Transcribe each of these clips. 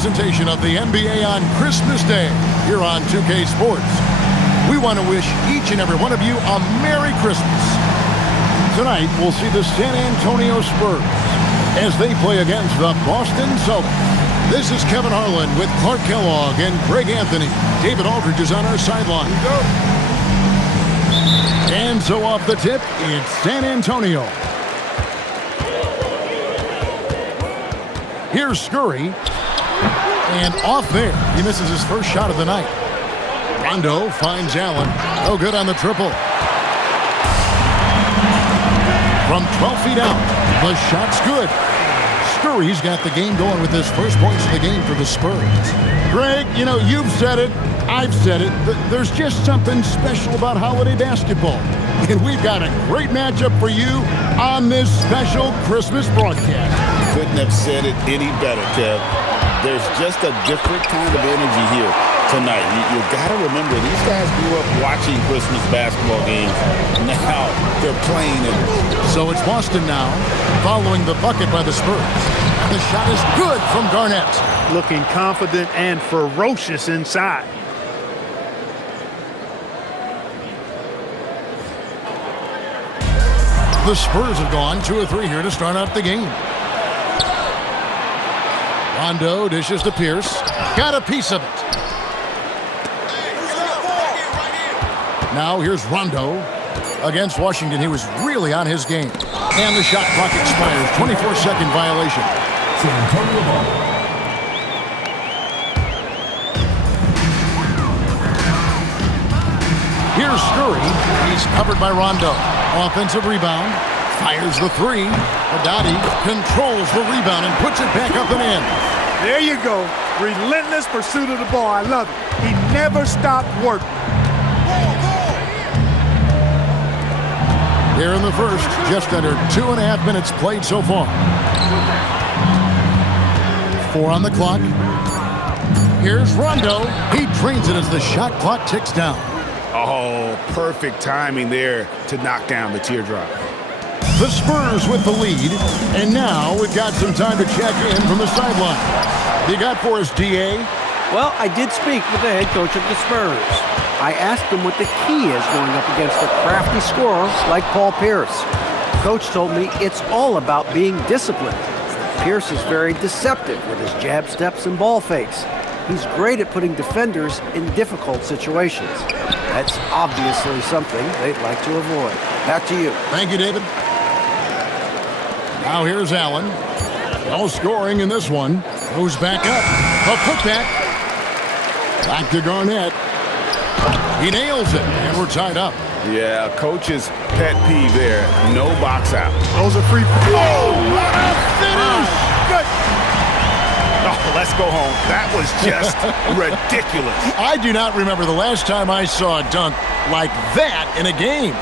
presentation of the NBA on Christmas Day here on 2K Sports. We want to wish each and every one of you a Merry Christmas. Tonight, we'll see the San Antonio Spurs as they play against the Boston Celtics. This is Kevin Harlan with Clark Kellogg and Greg Anthony. David Aldridge is on our sideline. And so off the tip, it's San Antonio. Here's Scurry. And off there, he misses his first shot of the night. Rondo finds Allen. No good on the triple. From 12 feet out, the shot's good. Scurry's got the game going with his first points of the game for the Spurs. Greg, you know, you've said it, I've said it. There's just something special about holiday basketball. And we've got a great matchup for you on this special Christmas broadcast. Couldn't have said it any better, Kev. There's just a different kind of energy here tonight. You got to remember, these guys grew up watching Christmas basketball games. Now they're playing it. So it's Boston now, following the bucket by the Spurs. The shot is good from Garnett. Looking confident and ferocious inside. The Spurs have gone 2 of 3 here to start out the game. Rondo dishes to Pierce. Got a piece of it. Now here's Rondo against Washington. He was really on his game. And the shot clock expires. 24-second violation. San Antonio ball. Here's Scurry. He's covered by Rondo. Offensive rebound. Fires the three. Haddadi controls the rebound and puts it back up and in. There you go. Relentless pursuit of the ball. I love it. He never stopped working. Here in the first, just under 2.5 minutes played so far. 4 on the clock. Here's Rondo. He drains it as the shot clock ticks down. Oh, perfect timing there to knock down the teardrop. The Spurs with the lead, and now we've got some time to check in from the sideline. You got for us, D.A.? Well, I did speak with the head coach of the Spurs. I asked him what the key is going up against a crafty scorer like Paul Pierce. Coach told me it's all about being disciplined. Pierce is very deceptive with his jab steps and ball fakes. He's great at putting defenders in difficult situations. That's obviously something they'd like to avoid. Back to you. Thank you, David. Now here's Allen. No scoring in this one. Goes back up. A putback. Back to Garnett. He nails it, and we're tied up. Yeah, coach's pet peeve there. No box out. Those are free. Oh, what a finish! Good. Oh, let's go home. That was just ridiculous. I do not remember the last time I saw a dunk like that in a game.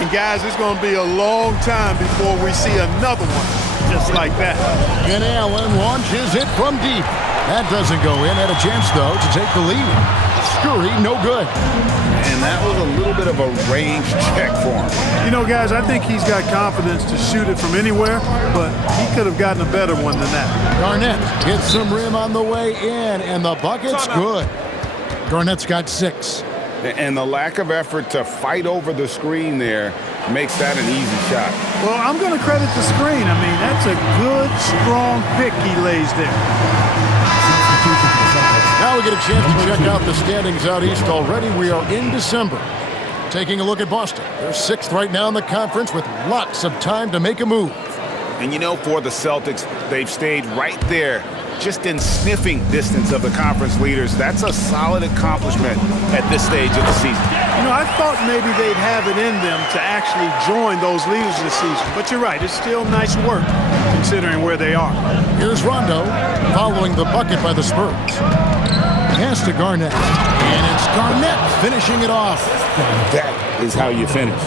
And guys, it's going to be a long time before we see another one just like that. And Allen launches it from deep. That doesn't go in. Had a chance, though, to take the lead. Scurry, no good. And that was a little bit of a range check for him. You know, guys, I think he's got confidence to shoot it from anywhere, but he could have gotten a better one than that. Garnett hits some rim on the way in, and the bucket's good. Garnett's got 6. And the lack of effort to fight over the screen there makes that an easy shot. Well, I'm going to credit the screen. I mean, that's a good, strong pick he lays there. Now we get a chance to check out the standings out east already. We are in December. Taking a look at Boston. They're 6th right now in the conference with lots of time to make a move. And you know, for the Celtics, they've stayed right there, just in sniffing distance of the conference leaders. That's a solid accomplishment at this stage of the season. You know, I thought maybe they'd have it in them to actually join those leaders this season. But you're right, it's still nice work considering where they are. Here's Rondo following the bucket by the Spurs. Pass to Garnett. And it's Garnett finishing it off. That is how you finish.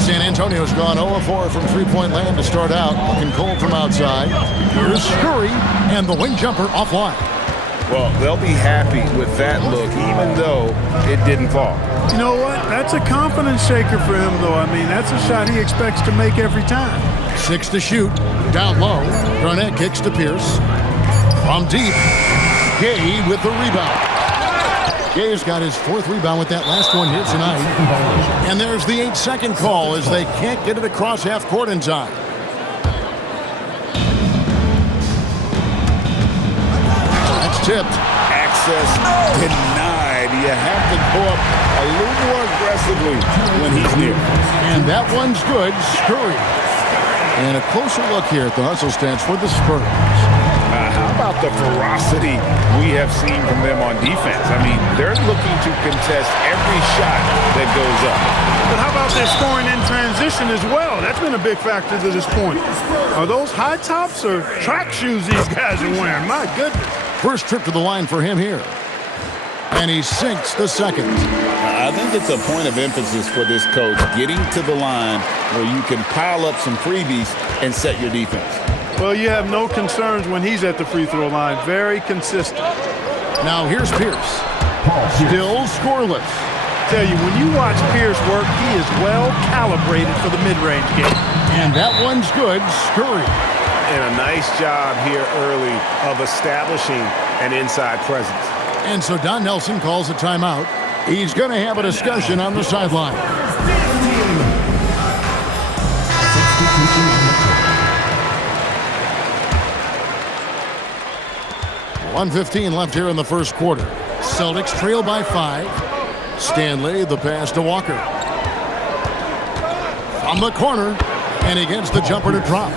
San Antonio's gone 0-4 from three-point land to start out. Looking cold from outside. Here's Scurry, and the wing jumper offline. Well, they'll be happy with that look, even though it didn't fall. You know what? That's a confidence shaker for him, though. I mean, that's a shot he expects to make every time. 6 to shoot. Down low. Garnett kicks to Pierce. From deep. Gay with the rebound. Gay's got his 4th rebound with that last one here tonight. And there's the 8-second call as they can't get it across half court in time. That's tipped. Access denied. You have to go up a little more aggressively when he's near. And that one's good. Scurry. And a closer look here at the hustle stats for the Spurs. How about the ferocity we have seen from them on defense? I mean, they're looking to contest every shot that goes up. But how about their scoring in transition as well? That's been a big factor to this point. Are those high tops or track shoes these guys are wearing? My goodness. First trip to the line for him here. And he sinks the second. I think it's a point of emphasis for this coach, getting to the line where you can pile up some freebies and set your defense. Well, you have no concerns when he's at the free throw line. Very consistent. Now here's Pierce. Still scoreless. Tell you, when you watch Pierce work, he is well calibrated for the mid-range game. And that one's good. Scurry. And a nice job here early of establishing an inside presence. And so Don Nelson calls a timeout. He's going to have a discussion on the sideline. 1:15 left here in the first quarter. Celtics trail by 5. Stanley, the pass to Walker. From the corner, and he gets the jumper to drop.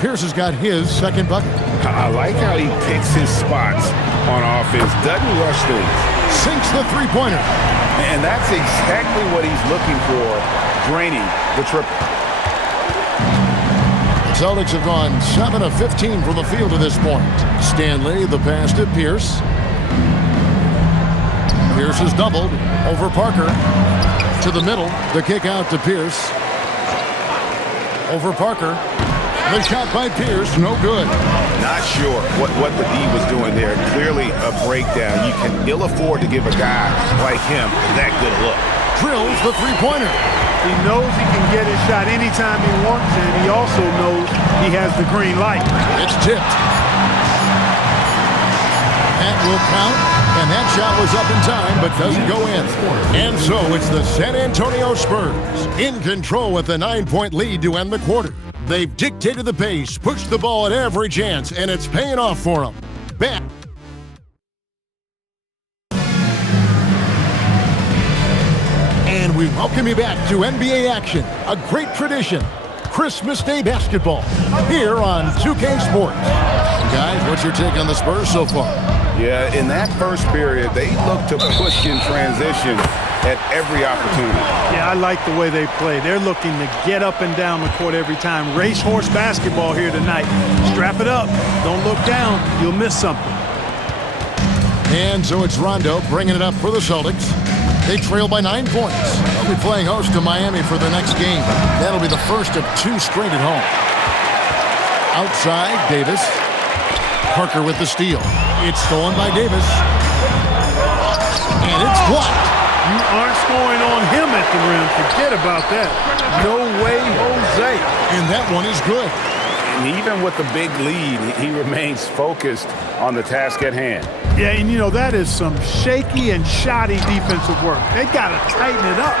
Pierce has got his second bucket. I like how he picks his spots on offense. Doesn't rush things. Sinks the three-pointer. And that's exactly what he's looking for, draining the triple. Celtics have gone 7 of 15 from the field to this point. Stanley, the pass to Pierce. Pierce is doubled over Parker. To the middle, the kick out to Pierce. Over Parker. The shot by Pierce, no good. Not sure what the D was doing there. Clearly a breakdown. You can ill afford to give a guy like him that good look. Drills the three-pointer. He knows he can get his shot anytime he wants, and he also knows he has the green light. It's tipped. That will count, and that shot was up in time, but doesn't go in. And so it's the San Antonio Spurs in control with a 9-point lead to end the quarter. They've dictated the pace, pushed the ball at every chance, and it's paying off for them. Back. And we welcome you back to NBA action, a great tradition. Christmas Day basketball here on 2K Sports. Guys, what's your take on the Spurs so far? Yeah, in that first period, they looked to push in transition at every opportunity. Yeah, I like the way they play. They're looking to get up and down the court every time. Racehorse basketball here tonight. Strap it up. Don't look down. You'll miss something. And so it's Rondo bringing it up for the Celtics. They trail by 9 points. They'll be playing host to Miami for the next game. That'll be the first of 2 straight at home. Outside, Davis. Parker with the steal. It's stolen by Davis. And it's blocked. You aren't scoring on him at the rim. Forget about that. No way, Jose. And that one is good. And even with the big lead, he remains focused on the task at hand. Yeah, and you know, that is some shaky and shoddy defensive work. They got to tighten it up.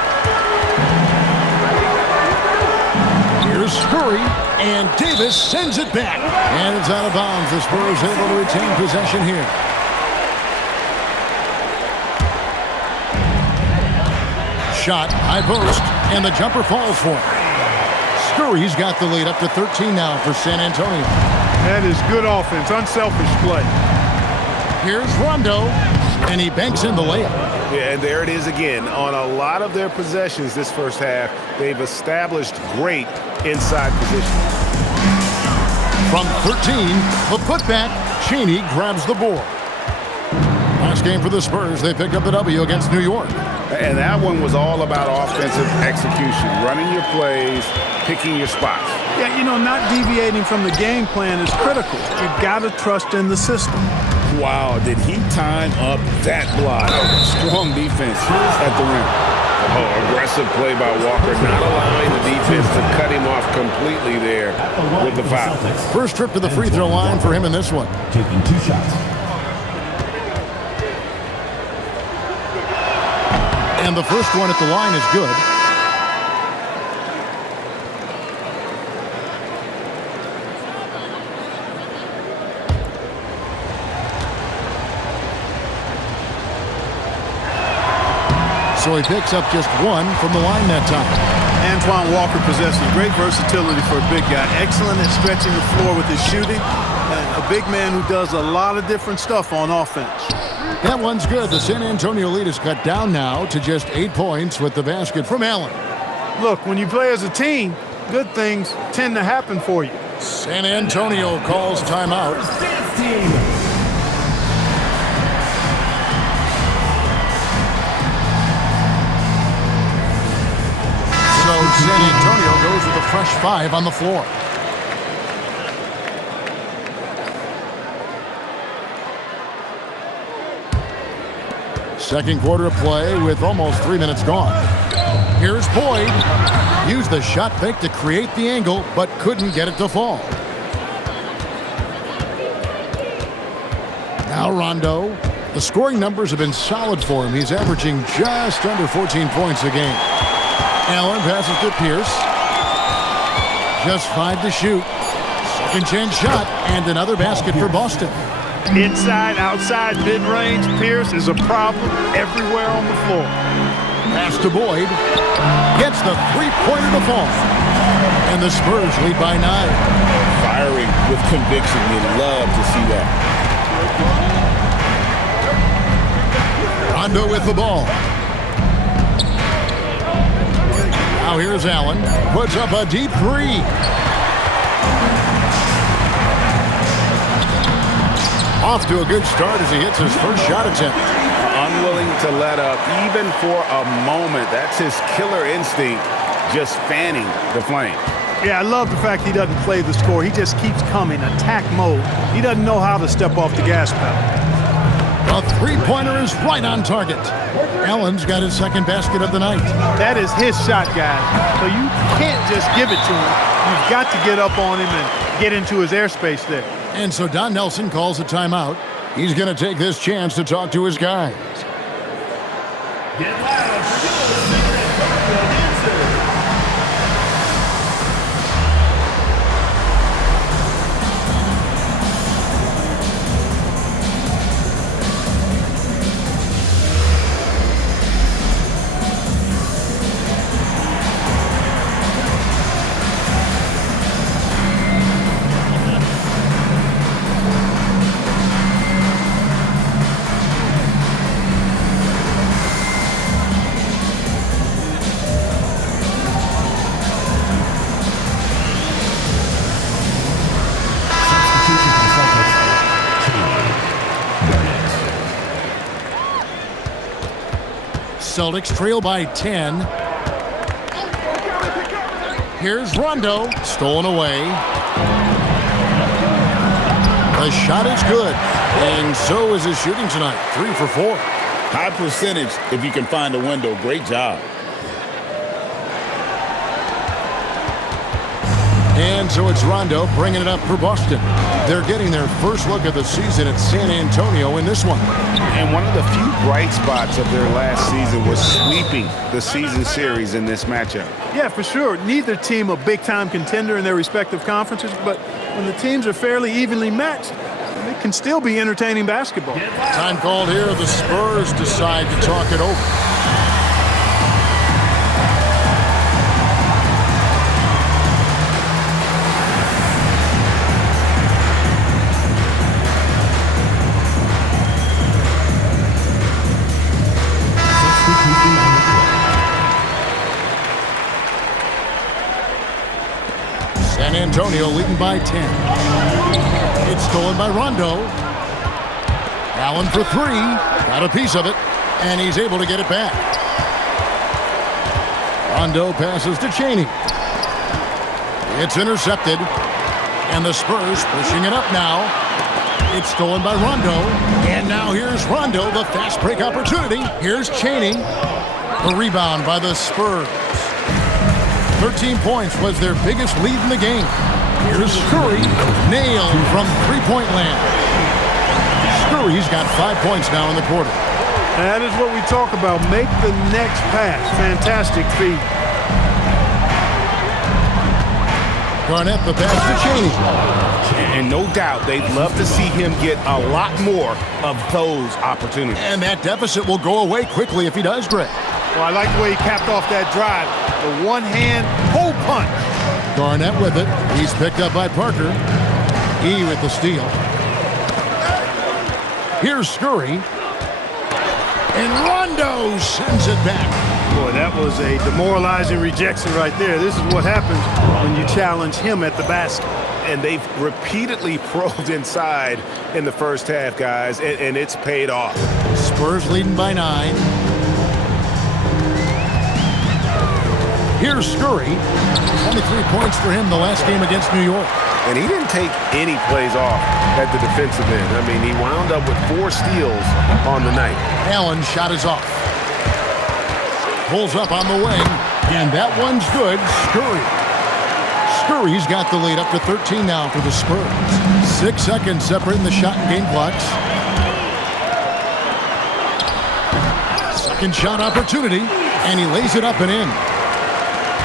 Here's Scurry, and Davis sends it back. And it's out of bounds. The Spurs able to retain possession here. Shot, high post, and the jumper falls for him. Scurry's got the lead up to 13 now for San Antonio. That is good offense, unselfish play. Here's Rondo, and he banks in the layup. Yeah, and there it is again. On a lot of their possessions this first half, they've established great inside position. From 13, the putback, Cheney grabs the board. Last game for the Spurs, they picked up the W against New York. And that one was all about offensive execution, running your plays, picking your spots. Yeah, you know, not deviating from the game plan is critical. You've got to trust in the system. Wow, did he time up that block? Strong defense at the rim. Oh, aggressive play by Walker, not allowing the defense to cut him off completely there with the foul. First trip to the free throw line for him in this one. Taking 2 shots. And the first one at the line is good. So he picks up just one from the line that time. Antoine Walker possesses great versatility for a big guy. Excellent at stretching the floor with his shooting. And a big man who does a lot of different stuff on offense. That one's good. The San Antonio lead is cut down now to just 8 points with the basket from Allen. Look, when you play as a team, good things tend to happen for you. San Antonio calls timeout. So San Antonio goes with a fresh 5 on the floor. Second quarter of play with almost 3 minutes gone. Here's Boyd. Used the shot fake to create the angle, but couldn't get it to fall. Now Rondo. The scoring numbers have been solid for him. He's averaging just under 14 points a game. Allen passes to Pierce. Just 5 to shoot. Second chance shot and another basket for Boston. Inside, outside, mid-range, Pierce is a problem everywhere on the floor. Pass to Boyd. Gets the three-pointer to fall. And the Spurs lead by 9. Firing with conviction. You love to see that. Rondo with the ball. Now here's Allen. Puts up a deep 3. Off to a good start as he hits his first shot attempt. Unwilling to let up even for a moment. That's his killer instinct, just fanning the flame. Yeah, I love the fact he doesn't play the score. He just keeps coming, attack mode. He doesn't know how to step off the gas pedal. The three-pointer is right on target. Allen's got his second basket of the night. That is his shot, guys. So you can't just give it to him. You've got to get up on him and get into his airspace there. And so Don Nelson calls a timeout. He's going to take this chance to talk to his guys. Celtics trail by 10. Here's Rondo. Stolen away. The shot is good. And so is his shooting tonight. 3 for 4. High percentage if you can find a window. Great job. And so it's Rondo bringing it up for Boston. They're getting their first look of the season at San Antonio in this one. And one of the few bright spots of their last season was sweeping the season series in this matchup. Yeah, for sure. Neither team a big-time contender in their respective conferences, but when the teams are fairly evenly matched, it can still be entertaining basketball. Time called here. The Spurs decide to talk it over. San Antonio leading by 10. It's stolen by Rondo. Allen for 3. Got a piece of it, and he's able to get it back. Rondo passes to Chaney. It's intercepted, and the Spurs pushing it up now. It's stolen by Rondo, and now here's Rondo, the fast break opportunity. Here's Chaney. The rebound by the Spurs. 13 points was their biggest lead in the game. Here's Curry, nailed from three-point land. Curry's got 5 points now in the quarter. That is what we talk about. Make the next pass. Fantastic feed. Garnett the pass to Chaney. And no doubt they'd love to see him get a lot more of those opportunities. And that deficit will go away quickly if he does, Greg. Well, I like the way he capped off that drive. The one-hand hole punch. Garnett with it. He's picked up by Parker. E with the steal. Here's Scurry. And Rondo sends it back. Boy, that was a demoralizing rejection right there. This is what happens when you challenge him at the basket. And they've repeatedly probed inside in the first half, guys, and it's paid off. Spurs leading by 9. Here's Scurry. 23 points for him the last game against New York. And he didn't take any plays off at the defensive end. I mean, he wound up with 4 steals on the night. Allen's shot is off. Pulls up on the wing, and that one's good. Scurry. Scurry's got the lead up to 13 now for the Spurs. 6 seconds separating the shot and game clocks. Second shot opportunity, and he lays it up and in.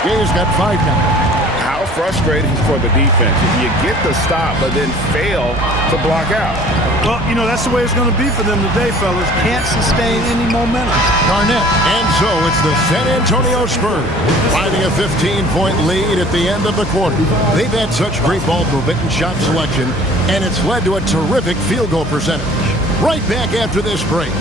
Gay's got 5 now. How frustrating for the defense if you get the stop but then fail to block out. Well, you know, that's the way it's going to be for them today, fellas. Can't sustain any momentum. Garnett. And so it's the San Antonio Spurs finding a 15-point lead at the end of the quarter. They've had such great ball movement and shot selection, and it's led to a terrific field goal percentage. Right back after this break.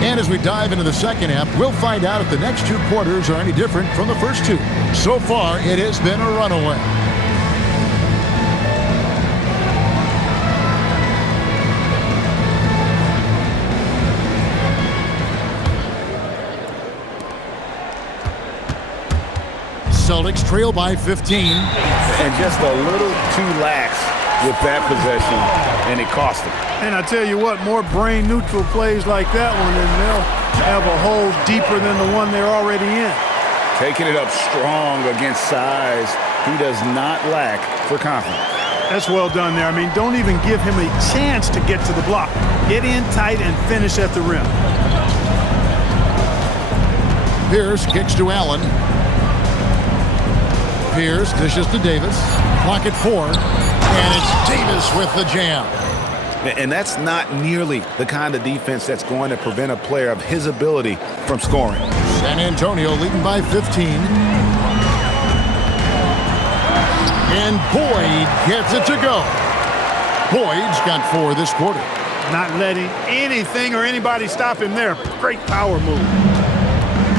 And as we dive into the second half, we'll find out if the next 2 quarters are any different from the first 2. So far, it has been a runaway. Celtics trail by 15. And just a little too lax with that possession, and it cost them. And I tell you what, more brain-neutral plays like that one, and they'll have a hole deeper than the one they're already in. Taking it up strong against size. He does not lack for confidence. That's well done there. I mean, don't even give him a chance to get to the block. Get in tight and finish at the rim. Pierce kicks to Allen. Pierce dishes to Davis. Clock at 4. And it's Davis with the jam. And that's not nearly the kind of defense that's going to prevent a player of his ability from scoring. San Antonio leading by 15. And Boyd gets it to go. Boyd's got 4 this quarter. Not letting anything or anybody stop him there. Great power move.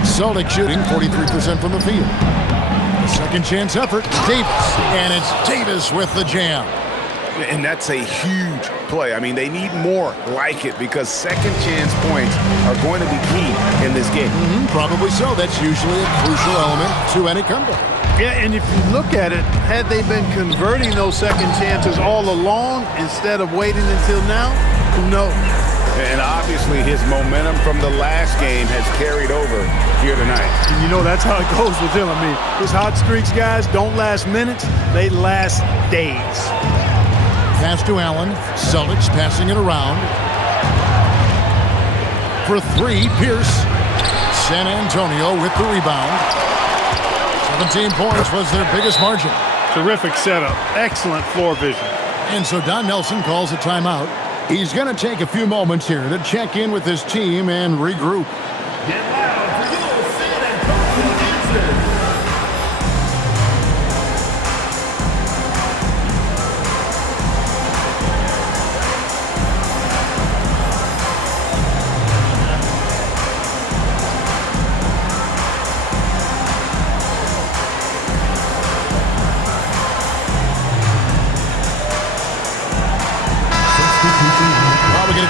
Celtics shooting 43% from the field. Second chance effort, Davis. And it's Davis with the jam. And that's a huge play. I mean, they need more like it because second chance points are going to be key in this game. Probably so. That's usually a crucial element to any comeback. Yeah, and if you look at it, had they been converting those second chances all along instead of waiting until now, who knows? And obviously his momentum from the last game has carried over here tonight. And you know that's how it goes with him. I mean, his hot streaks, guys, don't last minutes. They last days. Pass to Allen. Celtics passing it around. For 3, Pierce. San Antonio with the rebound. 17 points was their biggest margin. Terrific setup. Excellent floor vision. And so Don Nelson calls a timeout. He's going to take a few moments here to check in with his team and regroup. Get loud for your San Antonio Kansas.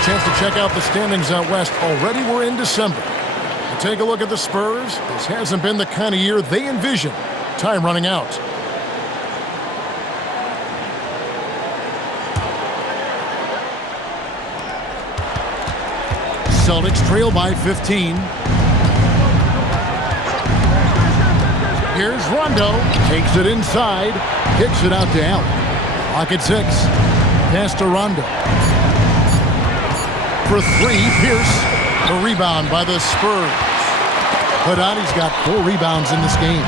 Chance to check out the standings out west. Already we're in December. Take a look at the Spurs. This hasn't been the kind of year they envisioned. Time running out. Celtics trail by 15. Here's Rondo. Takes it inside. Kicks it out to Allen. Clock at 6. Pass to Rondo. For 3, Pierce. The rebound by the Spurs. Padotti's got 4 rebounds in this game.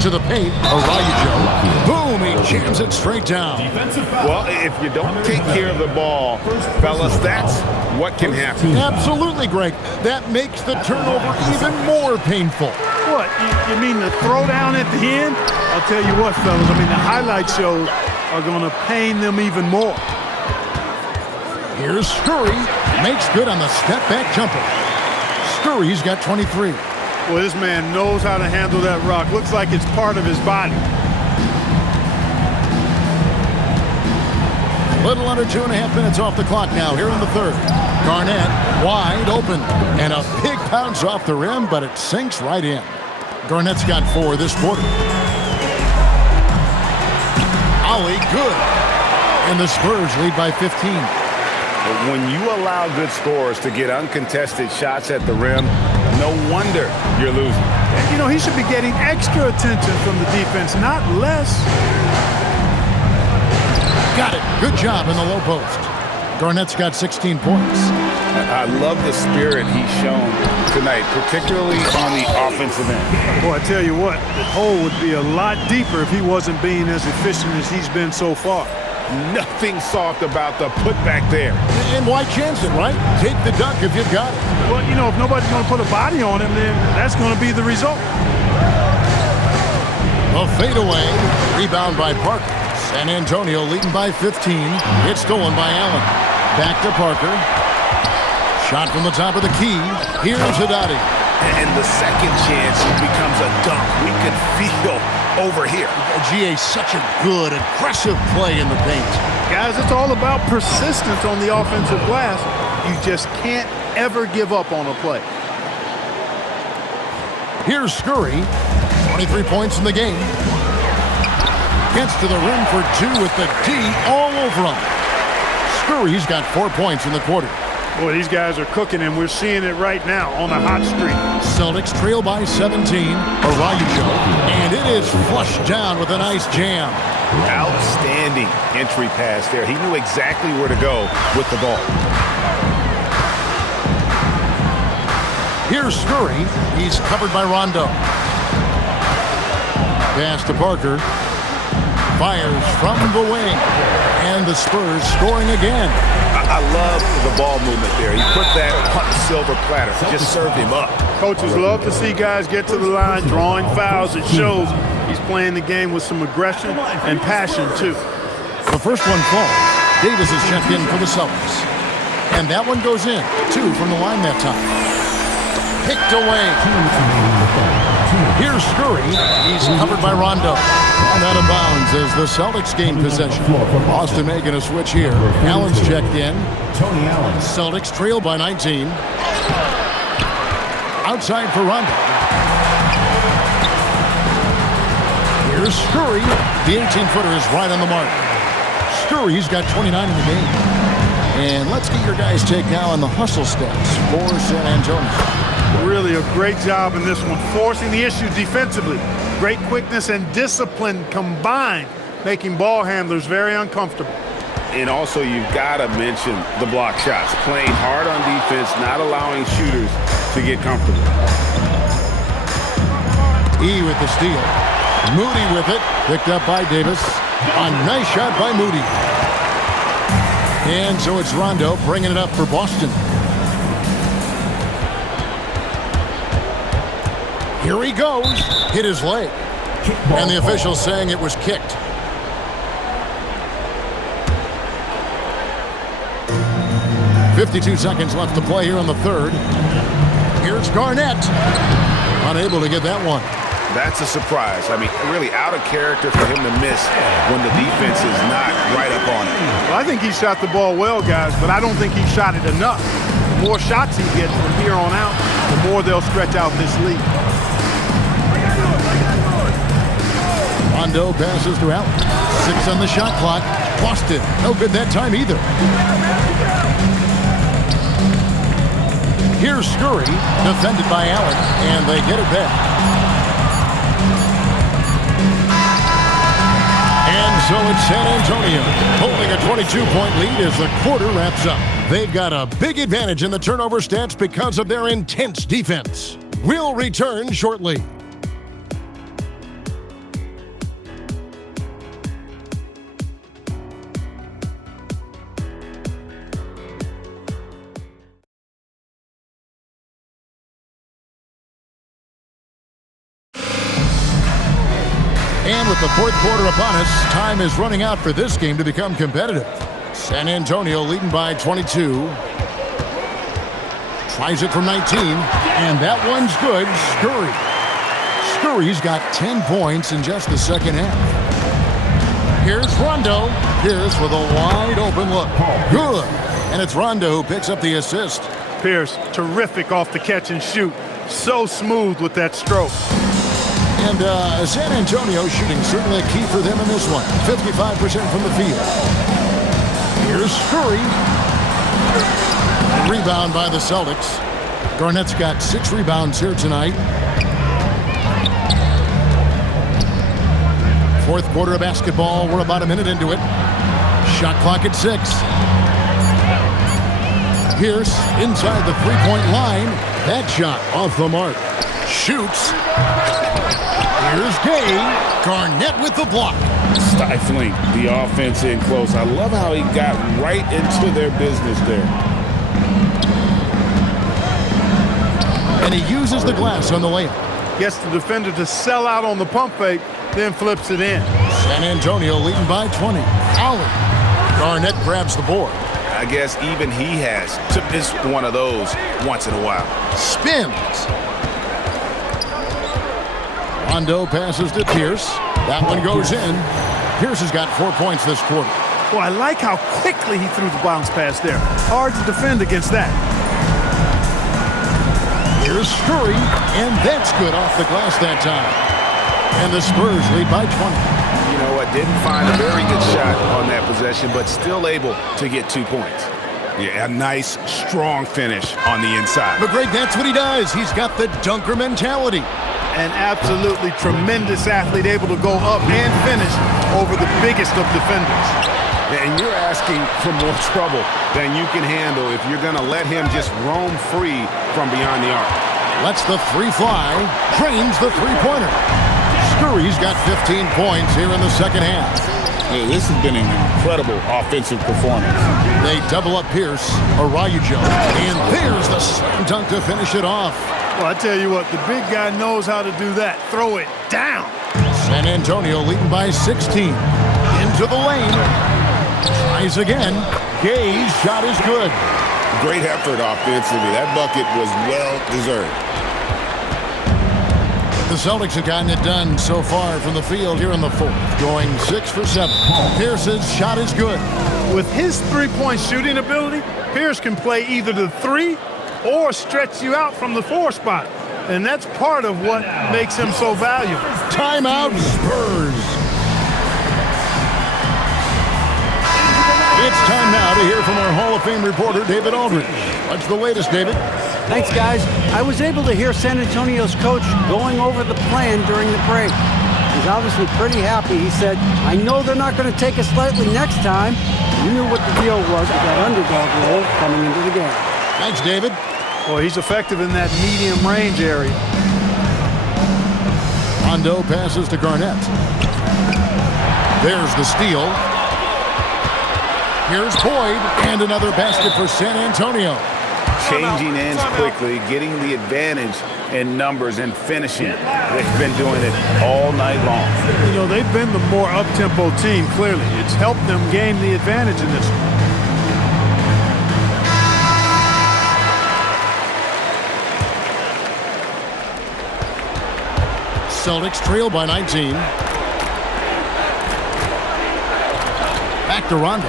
To the paint, Araujo. Boom, he jams it straight down. Well, if you don't take care of the ball, fellas, that's what can happen. Absolutely, Greg. That makes the turnover even more painful. What, you mean the throwdown at the end? I'll tell you what, fellas, I mean, the highlight shows are going to pain them even more. Here's Scurry. Makes good on the step-back jumper. Scurry's got 23. Well, this man knows how to handle that rock. Looks like it's part of his body. A little under 2.5 minutes off the clock now here in the third. Garnett wide open. And a big bounce off the rim, but it sinks right in. Garnett's got 4 this quarter. Ollie good. And the Spurs lead by 15. But when you allow good scorers to get uncontested shots at the rim, no wonder you're losing. You know, he should be getting extra attention from the defense, not less. Got it. Good job in the low post. Garnett's got 16 points. I love the spirit he's shown tonight, particularly on the offensive end. Boy, I tell you what, the hole would be a lot deeper if he wasn't being as efficient as he's been so far. Nothing soft about the putback there. And why chance it, right? Take the dunk if you've got it. Well, you know, if nobody's going to put a body on him, then that's going to be the result. A fadeaway. Rebound by Parker. San Antonio leading by 15. It's stolen by Allen. Back to Parker. Shot from the top of the key. Here's Haddadi. And the second chance becomes a dunk. We can feel over here. GA, such a good, aggressive play in the paint. Guys, it's all about persistence on the offensive glass. You just can't ever give up on a play. Here's Scurry. 23 points in the game. Gets to the rim for 2 with the D all over him. Scurry's got 4 points in the quarter. Boy, these guys are cooking, and we're seeing it right now on a hot streak. Celtics trail by 17. Araujo. And it is flushed down with a nice jam. Outstanding entry pass there. He knew exactly where to go with the ball. Here's Scurry. He's covered by Rondo. Pass to Parker. Fires from the wing. And the Spurs scoring again. I love the ball movement there. He put that on the silver platter. Just served him up. Coaches love to see guys get to the line, drawing fouls. It shows he's playing the game with some aggression and passion, too. The first one falls. Davis is checked in for the Celtics. And that one goes in. 2 from the line that time. Picked away. Here's Scurry. He's covered by Rondo. And out of bounds as the Celtics gain possession. Boston making a switch here. Allen's checked in. Tony Allen. Celtics trail by 19. Outside for Rondo. Here's Scurry. The 18-footer is right on the mark. Scurry's got 29 in the game. And let's get your guys' take now on the hustle stats for San Antonio. Really a great job in this one, forcing the issue defensively. Great quickness and discipline combined, making ball handlers very uncomfortable. And also, you've got to mention the block shots. Playing hard on defense, not allowing shooters to get comfortable. E with the steal. Moody with it. Picked up by Davis. A nice shot by Moody. And so it's Rondo bringing it up for Boston. Here he goes. Hit his leg. And the official saying it was kicked. .52 seconds left to play here in the third. Here's Garnett. Unable to get that one. That's a surprise. I mean, really out of character for him to miss when the defense is not right up on it. Well, I think he shot the ball well, guys, but I don't think he shot it enough. The more shots he gets from here on out, the more they'll stretch out this lead. Rondo passes to Allen. 6 on the shot clock. Boston, no good that time either. Here's Scurry, defended by Allen, and they get it back. And so it's San Antonio holding a 22-point lead as the quarter wraps up. They've got a big advantage in the turnover stats because of their intense defense. We'll return shortly. And with the fourth quarter upon us, time is running out for this game to become competitive. San Antonio leading by 22. Tries it from 19, and that one's good. Scurry. Scurry's got 10 points in just the second half. Here's Rondo. Pierce with a wide open look. Good. And it's Rondo who picks up the assist. Pierce, terrific off the catch and shoot. So smooth with that stroke. And San Antonio shooting certainly a key for them in this one. 55% from the field. Here's Scurry. Rebound by the Celtics. Garnett's got 6 rebounds here tonight. Fourth quarter of basketball. We're about a minute into it. Shot clock at 6. Pierce inside the three-point line. That shot off the mark. Shoots. Here's Gay. Garnett with the block. Stifling the offense in close. I love how he got right into their business there. And he uses the glass on the layup. Gets the defender to sell out on the pump fake, then flips it in. San Antonio leading by 20. Allen. Garnett grabs the board. I guess even he has to miss one of those once in a while. Spins. Rondo passes to Pierce. That one goes in. Pierce has got 4 points this quarter. Well, I like how quickly he threw the bounce pass there. Hard to defend against that. Here's Scurry, and that's good off the glass that time. And the Spurs lead by 20. You know what? Didn't find a very good shot on that possession, but still able to get 2 points. Yeah, a nice, strong finish on the inside. But Greg, that's what he does. He's got the dunker mentality. An absolutely tremendous athlete, able to go up and finish over the biggest of defenders. And you're asking for more trouble than you can handle if you're going to let him just roam free from beyond the arc. Lets the three fly, drains the three-pointer. Scurry's got 15 points here in the second half. Yeah, this has been an incredible offensive performance. They double up Pierce, Araujo, and there's the slam dunk to finish it off. Well, I tell you what, the big guy knows how to do that. Throw it down. San Antonio leading by 16. Into the lane. Tries again. Gay's shot is good. Great effort offensively. That bucket was well-deserved. The Celtics have gotten it done so far from the field here in the fourth, going 6 for 7. Pierce's shot is good. With his three-point shooting ability, Pierce can play either the 3 or stretch you out from the 4 spot. And that's part of what makes him so valuable. Timeout, Spurs. It's time now to hear from our Hall of Fame reporter, David Aldridge. What's the latest, David? Thanks, guys. I was able to hear San Antonio's coach going over the plan during the break. He's obviously pretty happy. He said, I know they're not going to take us lightly next time. You knew what the deal was with that underdog role coming into the game. Thanks, David. Well, he's effective in that medium range area. Rondo passes to Garnett. There's the steal. Here's Boyd, and another basket for San Antonio. Changing ends quickly, getting the advantage in numbers and finishing. They've been doing it all night long. You know, they've been the more up-tempo team, clearly. It's helped them gain the advantage in this one. Celtics trail by 19. Back to Rondo.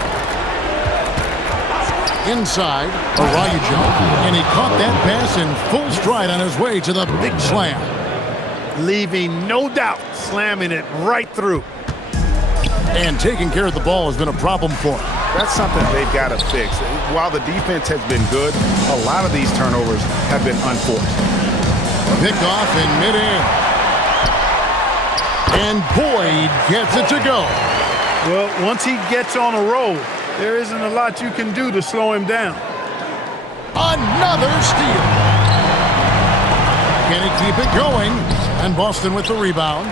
Inside, Araujo, and he caught that pass in full stride on his way to the big slam. Leaving no doubt, slamming it right through. And taking care of the ball has been a problem for him. That's something they've got to fix. While the defense has been good, a lot of these turnovers have been unforced. Picked off in midair. And Boyd gets it to go. Well, once he gets on a roll, there isn't a lot you can do to slow him down. Another steal. Can he keep it going? And Boston with the rebound.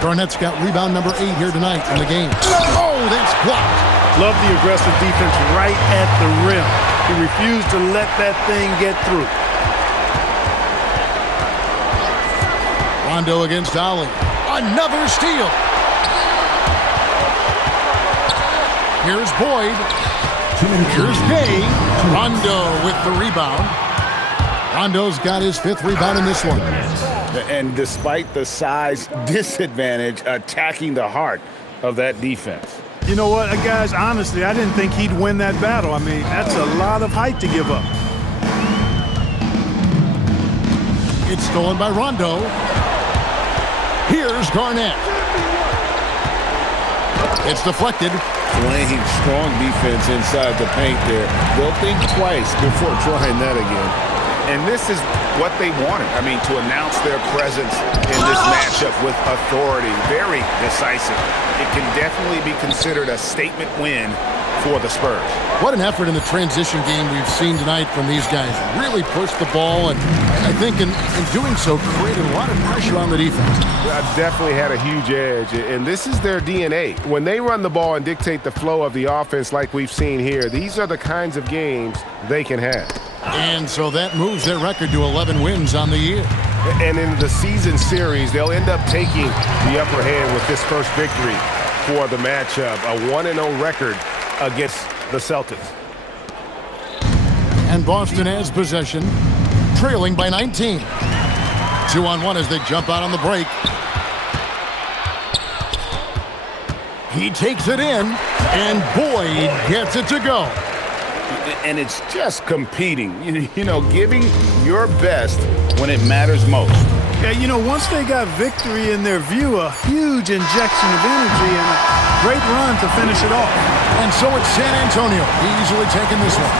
Garnett's got rebound number 8 here tonight in the game. Oh, that's blocked. Love the aggressive defense right at the rim. He refused to let that thing get through. Rondo against Ali. Another steal. Here's Boyd. Here's Gay. Rondo with the rebound. Rondo's got his 5th rebound in this one. And despite the size disadvantage, attacking the heart of that defense. You know what, guys, honestly, I didn't think he'd win that battle. I mean, that's a lot of height to give up. It's stolen by Rondo. Here's Garnett. It's deflected. Playing strong defense inside the paint there. They'll think twice before trying that again. And this is what they wanted. I mean, to announce their presence in this matchup with authority. Very decisive. It can definitely be considered a statement win for the Spurs. What an effort in the transition game we've seen tonight from these guys. Really pushed the ball, and I think in doing so created a lot of pressure on the defense. Definitely had a huge edge, and this is their DNA. When they run the ball and dictate the flow of the offense like we've seen here, these are the kinds of games they can have. And so that moves their record to 11 wins on the year. And in the season series, they'll end up taking the upper hand with this first victory for the matchup, a 1-0 record against the Celtics. And Boston has possession, trailing by 19. 2-on-1 as they jump out on the break. He takes it in, and Boyd gets it to go. And it's just competing, you know, giving your best when it matters most. Yeah, you know, once they got victory in their view, a huge injection of energy and a great run to finish it off. And so it's San Antonio easily taking this one.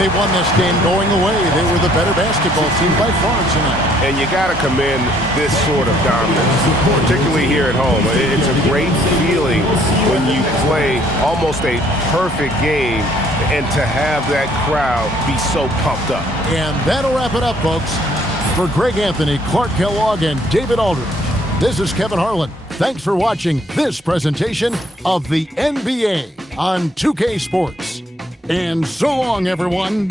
They won this game going away. They were the better basketball team by far tonight. And you got to commend this sort of dominance, particularly here at home. It's a great feeling when you play almost a perfect game and to have that crowd be so pumped up. And that'll wrap it up, folks. For Greg Anthony, Clark Kellogg, and David Aldridge, this is Kevin Harlan. Thanks for watching this presentation of the NBA on 2K Sports. And so long, everyone.